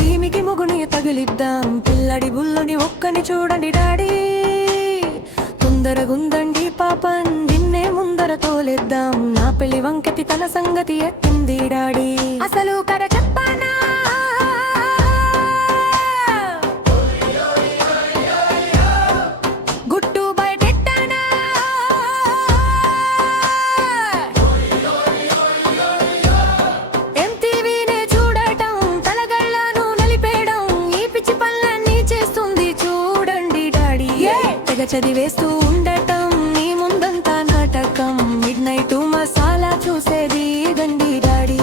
వీమికి ముగుని తగిలిద్దాం, పిల్లడి బుల్లుని ఒక్కని చూడండి డాడీ. తొందరగుందండి పాపం, నిన్నే ముందర తోలేద్దాం, నా పెళ్లి వంకతి తన సంగతి ఎత్తింది డాడీ. అసలు కర చెప్పానా, గుట్టు బయటెట్టానా, ఎంటీవీనే చూడటం, తలగళ్ళను నలిపేయడం, ఈ పిచ్చి పనులన్నీ చేస్తుంది చూడండి డాడీ. తెగ చదివేస్తూ ఉండటం, నీ ముందంతా నాటకం, మిడ్ నైట్ మసాలా చూసేది గండి డాడీ.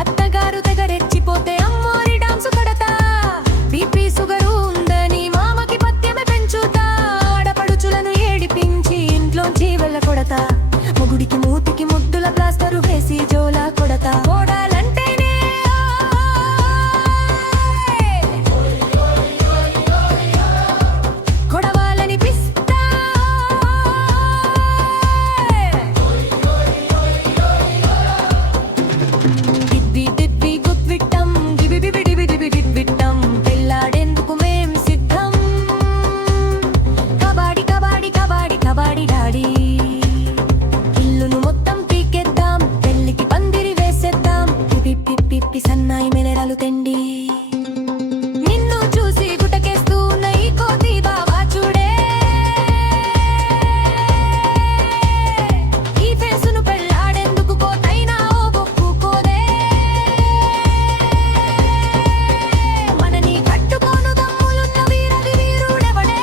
అత్తగారు తెగ రెచ్చిపోతే అమ్మోరి డాన్సు కొడతా, బీపీ షుగరు ఉందని మామకి పత్యమే పెంచుతా, ఆడపడుచులను ఏడిపించి ఇంట్లోంచి వెళ్ళకొడతా, మొగుడికి మూతికి ముద్దుల ప్లాస్టరు వేసి జోలా కొడతా. కోడాలంటేనే కొడవాలనిపిస్తా, దిబ్బి దిబ్బి గుద్విట్టం, దిబి బిబి డిబి డిబి డిబ్బిట్టం, పెళ్ళాడేందుకు మేం సిద్ధం, కబాడి కబాడి కబాడి కబాడి డాడీ. ఇల్లును మొత్తం పీకేద్దాం, పెళ్ళికి పందిరి వేసేద్దాం, పిపి పిప్పి సన్నాయి మెనరాలు తెండి. నిన్ను చూసి గుటకేస్తూ ఉన్న ఈ కోతి బావా చూడే, ఈ ఫేసును పెళ్ళాడేందుకు కోతైనా ఓ ఒప్పుకోదే, మనని కట్టుకోను దమ్ములున్న వీరది వీరుడెవడే,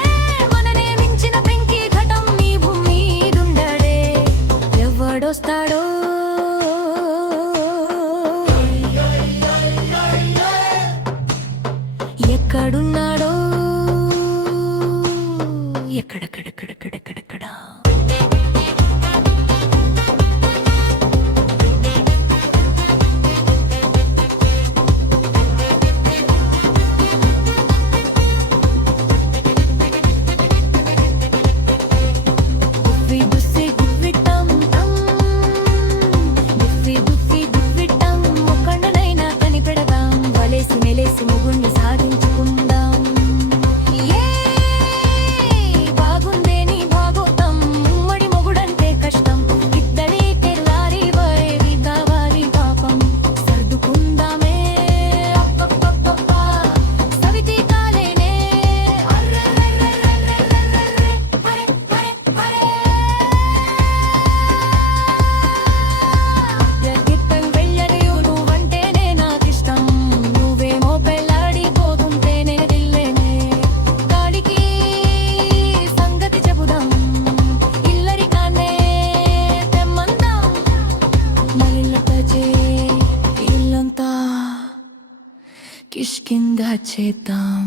మననే మించిన పెంకి ఘటం ఈ భూమి మీదుండడే. ఎవడొస్తాడో ఎక్కడున్నాడో, ఎక్కడెక్కడెక్కడెక్కడెక్కడెక్కడ. గువ్వి గుస్సి గువ్విట్టం టం, గువ్వి గువ్వి గువ్విట్టం, ఒక్కడనైనా కనిపెడదాం, వలేసి మెలేసి ముగుణ్ణి సాధించుకుందాం. బాగుందే నీ భాగోతం, ఉమ్మడి మొగుడంటే కష్టం, ఇద్దరి తెల్లారి వరేవి కావాలి పాపం, సర్దుకుందామే అప్పప్పప్ప, సవితి కాలేనే గిట్టం వెయ్యరియు, నువ్వంటేనే నాకిష్టం, నువ్వేమో పెళ్ళాడిపోతుంటేనే దిల్లేనే, గాడికి సంగతి చెబుదాం, ఇల్లరికానే తెమ్మందాం, నలిల్లటచే ఇల్లంతా కిష్కింద చేద్దాం.